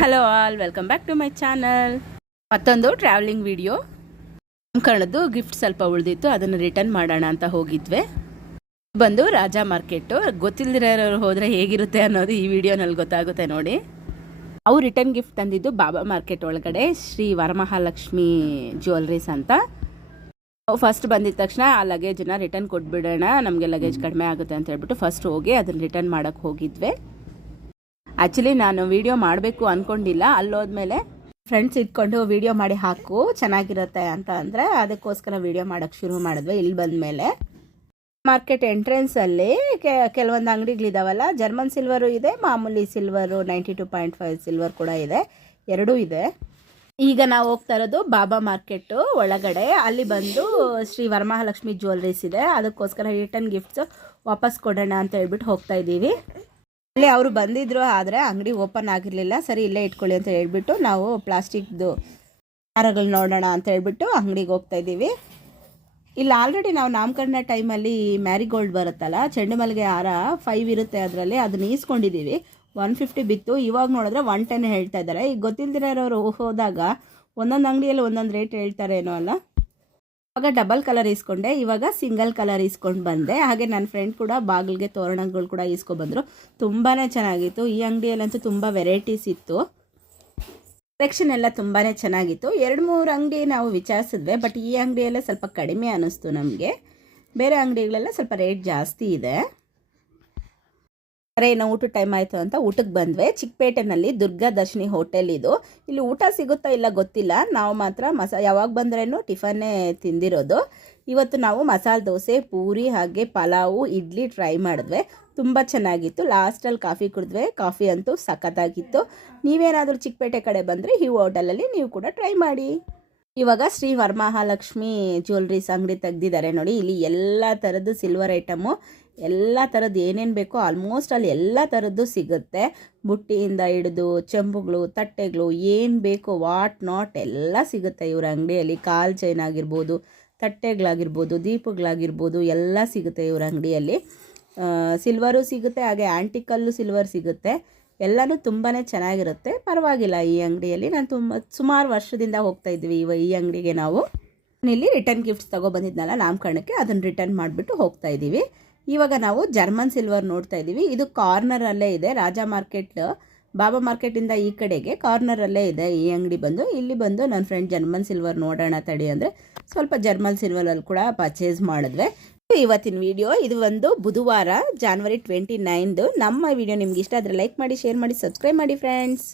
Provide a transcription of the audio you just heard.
Hello all welcome back to my channel ಮತ್ತೊಂದು travelling video ಕಣದ್ದು gift ಸ್ವಲ್ಪ ಉಳಿದಿತ್ತು, ಅದನ್ನು ರಿಟರ್ನ್ ಮಾಡೋಣ ಅಂತ ಹೋಗಿದ್ವಿ. ಬಂದು ರಾಜಾ ಮಾರ್ಕೆಟು ಗೊತ್ತಿಲ್ಲದಿರೋರು ಹೋದರೆ ಹೇಗಿರುತ್ತೆ ಅನ್ನೋದು ಈ ವಿಡಿಯೋನಲ್ಲಿ ಗೊತ್ತಾಗುತ್ತೆ ನೋಡಿ. ಅವು ರಿಟರ್ನ್ ಗಿಫ್ಟ್ ತಂದಿದ್ದು ಬಾಬಾ ಮಾರ್ಕೆಟ್ ಒಳಗಡೆ, ಶ್ರೀ ವರಮಹಾಲಕ್ಷ್ಮಿ ಜ್ಯುವೆಲ್ರೀಸ್ ಅಂತ. ಫಸ್ಟ್ ಬಂದಿದ ತಕ್ಷಣ ಆ ಲಗೇಜನ್ನು ರಿಟರ್ನ್ ಕೊಟ್ಬಿಡೋಣ, ನಮಗೆ ಲಗೇಜ್ ಕಡಿಮೆ ಆಗುತ್ತೆ ಅಂತ ಹೇಳ್ಬಿಟ್ಟು ಫಸ್ಟ್ ಹೋಗಿ ಅದನ್ನು ರಿಟರ್ನ್ ಮಾಡೋಕ್ಕೆ ಹೋಗಿದ್ವಿ. ಆ್ಯಕ್ಚುಲಿ ನಾನು ವಿಡಿಯೋ ಮಾಡಬೇಕು ಅಂದ್ಕೊಂಡಿಲ್ಲ ಅಲ್ಲೋದ್ಮೇಲೆ ಫ್ರೆಂಡ್ಸ್ ಇಟ್ಕೊಂಡು ವೀಡಿಯೋ ಮಾಡಿ ಹಾಕು, ಚೆನ್ನಾಗಿರುತ್ತೆ ಅಂತ ಅಂದರೆ ಅದಕ್ಕೋಸ್ಕರ ವೀಡಿಯೋ ಮಾಡೋಕ್ಕೆ ಶುರು ಮಾಡಿದ್ವಿ ಇಲ್ಲಿ ಬಂದಮೇಲೆ. ಮಾರ್ಕೆಟ್ ಎಂಟ್ರೆನ್ಸಲ್ಲಿ ಕೆಲವೊಂದು ಅಂಗಡಿಗಳಿದಾವಲ್ಲ ಜರ್ಮನ್ ಸಿಲ್ವರು ಇದೆ, ಮಾಮೂಲಿ silver ninety two point five silver ಕೂಡ ಇದೆ, ಎರಡೂ ಇದೆ. ಈಗ ನಾವು ಹೋಗ್ತಾ ಇರೋದು ಬಾಬಾ ಮಾರ್ಕೆಟು ಒಳಗಡೆ. ಅಲ್ಲಿ ಬಂದು ಶ್ರೀ ವರಮಹಾಲಕ್ಷ್ಮಿ ಜ್ಯುವೆಲ್ರೀಸ್ ಇದೆ. ಅದಕ್ಕೋಸ್ಕರ ರಿಟರ್ನ್ ಗಿಫ್ಟ್ಸ್ ವಾಪಸ್ ಕೊಡೋಣ ಅಂತ ಹೇಳ್ಬಿಟ್ಟು ಹೋಗ್ತಾ ಇದ್ದೀವಿ. ಅಲ್ಲಿ ಅವರು ಬಂದಿದ್ರು, ಆದರೆ ಅಂಗಡಿ ಓಪನ್ ಆಗಿರಲಿಲ್ಲ. ಸರಿ, ಇಲ್ಲೇ ಇಟ್ಕೊಳ್ಳಿ ಅಂತ ಹೇಳ್ಬಿಟ್ಟು ನಾವು ಪ್ಲಾಸ್ಟಿಕ್ದು ಹಾರಗಳು ನೋಡೋಣ ಅಂತ ಹೇಳ್ಬಿಟ್ಟು ಅಂಗಡಿಗೆ ಹೋಗ್ತಾ ಇದ್ದೀವಿ. ಇಲ್ಲಿ, ಆಲ್ರೆಡಿ ನಾವು ನಾಮಕರಣ ಟೈಮಲ್ಲಿ ಮ್ಯಾರಿಗೋಲ್ಡ್ ಬರುತ್ತಲ್ಲ ಚೆಂಡು ಮಲ್ಲಿಗೆ ಹಾರ ಫೈವ್ ಇರುತ್ತೆ ಅದರಲ್ಲಿ ಅದನ್ನ ಈಸ್ಕೊಂಡಿದ್ದೀವಿ ಒನ್ ಫಿಫ್ಟಿ ಬಿತ್ತು. ಇವಾಗ ನೋಡಿದ್ರೆ ಒನ್ ಟೆನ್ ಹೇಳ್ತಾ ಇದ್ದಾರೆ. ಈಗ ಗೊತ್ತಿಲ್ದಿರೋರು ಹೋದಾಗ ಒಂದೊಂದು ಅಂಗಡಿಯಲ್ಲಿ ಒಂದೊಂದು ರೇಟ್ ಹೇಳ್ತಾರೇನೋ ಅಲ್ಲ? ಆವಾಗ ಡಬಲ್ ಕಲರ್ ಇಸ್ಕೊಂಡೆ ಇವಾಗ ಸಿಂಗಲ್ ಕಲರ್ ಇಸ್ಕೊಂಡು ಬಂದೆ. ಹಾಗೆ ನನ್ನ ಫ್ರೆಂಡ್ ಕೂಡ ಬಾಗಿಲಿಗೆ ತೋರಣಗಳು ಕೂಡ ಇಸ್ಕೊಬಂದರು ತುಂಬಾ ಚೆನ್ನಾಗಿತ್ತು. ಈ ಅಂಗಡಿಯಲ್ಲಂತೂ ತುಂಬ ವೆರೈಟೀಸ್ ಇತ್ತು. ಕಲೆಕ್ಷನ್ ಎಲ್ಲ ತುಂಬಾ ಚೆನ್ನಾಗಿತ್ತು. ಎರಡು ಮೂರು ಅಂಗಡಿ ನಾವು ವಿಚಾರಿಸಿದ್ವಿ ಬಟ್ ಈ ಅಂಗಡಿಯೆಲ್ಲ ಸ್ವಲ್ಪ ಕಡಿಮೆ ಅನ್ನಿಸ್ತು ನಮಗೆ. ಬೇರೆ ಅಂಗಡಿಗಳೆಲ್ಲ ಸ್ವಲ್ಪ ರೇಟ್ ಜಾಸ್ತಿ ಇದೆ. ಅರೆ, ಇನ್ನು ಊಟದ ಟೈಮ್ ಆಯಿತು ಅಂತ ಊಟಕ್ಕೆ ಬಂದ್ವಿ. ಚಿಕ್ಕಪೇಟೆನಲ್ಲಿ ದುರ್ಗಾ ದರ್ಶಿನಿ ಹೋಟೆಲ್ ಇದು. ಇಲ್ಲಿ ಊಟ ಸಿಗುತ್ತಾ ಇಲ್ಲ ಗೊತ್ತಿಲ್ಲ. ನಾವು ಮಾತ್ರ ಮಸ, ಯಾವಾಗ ಬಂದ್ರೇನು ಟಿಫನ್ನೇ ತಿಂದಿರೋದು. ಇವತ್ತು ನಾವು ಮಸಾಲೆ ದೋಸೆ, ಪೂರಿ ಹಾಗೆ ಪಲಾವು, ಇಡ್ಲಿ ಟ್ರೈ ಮಾಡಿದ್ವಿ. ತುಂಬ ಚೆನ್ನಾಗಿತ್ತು. ಲಾಸ್ಟಲ್ಲಿ ಕಾಫಿ ಕುಡಿದ್ವಿ. ಕಾಫಿ ಅಂತೂ ಸಖತ್ತಾಗಿತ್ತು. ನೀವೇನಾದರೂ ಚಿಕ್ಕಪೇಟೆ ಕಡೆ ಬಂದರೆ ಈ ಹೋಟೆಲಲ್ಲಿ ನೀವು ಕೂಡ ಟ್ರೈ ಮಾಡಿ. ಇವಾಗ ಶ್ರೀ ವರಮಹಾಲಕ್ಷ್ಮಿ ಜ್ಯುವೆಲ್ರೀಸ್ ಅಂಗಡಿ ತೆಗ್ದಿದ್ದಾರೆ ನೋಡಿ. ಇಲ್ಲಿ ಎಲ್ಲ ಥರದ್ದು ಸಿಲ್ವರ್ ಐಟಮು ಎಲ್ಲ ಥರದ್ದು ಏನೇನು ಬೇಕೋ ಆಲ್ಮೋಸ್ಟ್ ಅಲ್ಲಿ ಎಲ್ಲ ಥರದ್ದು ಸಿಗುತ್ತೆ. ಬುಟ್ಟಿಯಿಂದ ಹಿಡಿದು ಚೆಂಬುಗಳು, ತಟ್ಟೆಗಳು ಏನು ಬೇಕೋ ವಾಟ್ ನಾಟ್ ಎಲ್ಲ ಸಿಗುತ್ತೆ ಇವರ ಅಂಗಡಿಯಲ್ಲಿ. ಕಾಲ್ ಚೈನ್ ಆಗಿರ್ಬೋದು, ತಟ್ಟೆಗಳಾಗಿರ್ಬೋದು, ದೀಪಗಳಾಗಿರ್ಬೋದು ಎಲ್ಲ ಸಿಗುತ್ತೆ ಇವರ ಅಂಗಡಿಯಲ್ಲಿ. ಸಿಲ್ವರು ಸಿಗುತ್ತೆ, ಹಾಗೆ ಆ್ಯಂಟಿಕಲ್ಲು ಸಿಲ್ವರ್ ಸಿಗುತ್ತೆ. ಎಲ್ಲನೂ ತುಂಬಾ ಚೆನ್ನಾಗಿರುತ್ತೆ. ಪರವಾಗಿಲ್ಲ, ಈ ಅಂಗಡಿಯಲ್ಲಿ ನಾನು ತುಂಬ ಸುಮಾರು ವರ್ಷದಿಂದ ಹೋಗ್ತಾ ಇದ್ವಿ ಇವ ಈ ಅಂಗಡಿಗೆ ನಾವು. ಇಲ್ಲಿ ರಿಟರ್ನ್ ಗಿಫ್ಟ್ಸ್ ತೊಗೊಬಂದಿದ್ನಲ್ಲ ನಾಮಕರಣಕ್ಕೆ ಅದನ್ನು ರಿಟರ್ನ್ ಮಾಡಿಬಿಟ್ಟು ಹೋಗ್ತಾ ಇದ್ದೀವಿ ಇವಾಗ ನಾವು ಜರ್ಮನ್ ಸಿಲ್ವರ್ ನೋಡ್ತಾ ಇದ್ದೀವಿ ಇದು ಕಾರ್ನರಲ್ಲೇ ಇದೆ, ರಾಜಾ ಮಾರ್ಕೆಟ್ ಬಾಬಾ ಮಾರ್ಕೆಟಿಂದ ಈ ಕಡೆಗೆ ಕಾರ್ನರಲ್ಲೇ ಇದೆ ಈ ಅಂಗಡಿ ಬಂದು. ಇಲ್ಲಿ ಬಂದು ನನ್ನ ಫ್ರೆಂಡ್ ಜರ್ಮನ್ ಸಿಲ್ವರ್ ನೋಡೋಣ ತಡಿ ಅಂದರೆ ಸ್ವಲ್ಪ ಜರ್ಮನ್ ಸಿಲ್ವರಲ್ಲಿ ಕೂಡ ಪರ್ಚೇಸ್ ಮಾಡಿದ್ವಿ. ಇವತ್ತಿನ ವಿಡಿಯೋ ಇದು ಒಂದು ಬುಧವಾರ ಜಾನ್ವರಿ ಟ್ವೆಂಟಿ ನೈನ್ದು ನಮ್ಮ ವಿಡಿಯೋ ನಿಮ್ಗೆ ಇಷ್ಟ ಆದರೆ ಲೈಕ್ ಮಾಡಿ ಶೇರ್ ಮಾಡಿ ಸಬ್ಸ್ಕ್ರೈಬ್ ಮಾಡಿ ಫ್ರೆಂಡ್ಸ್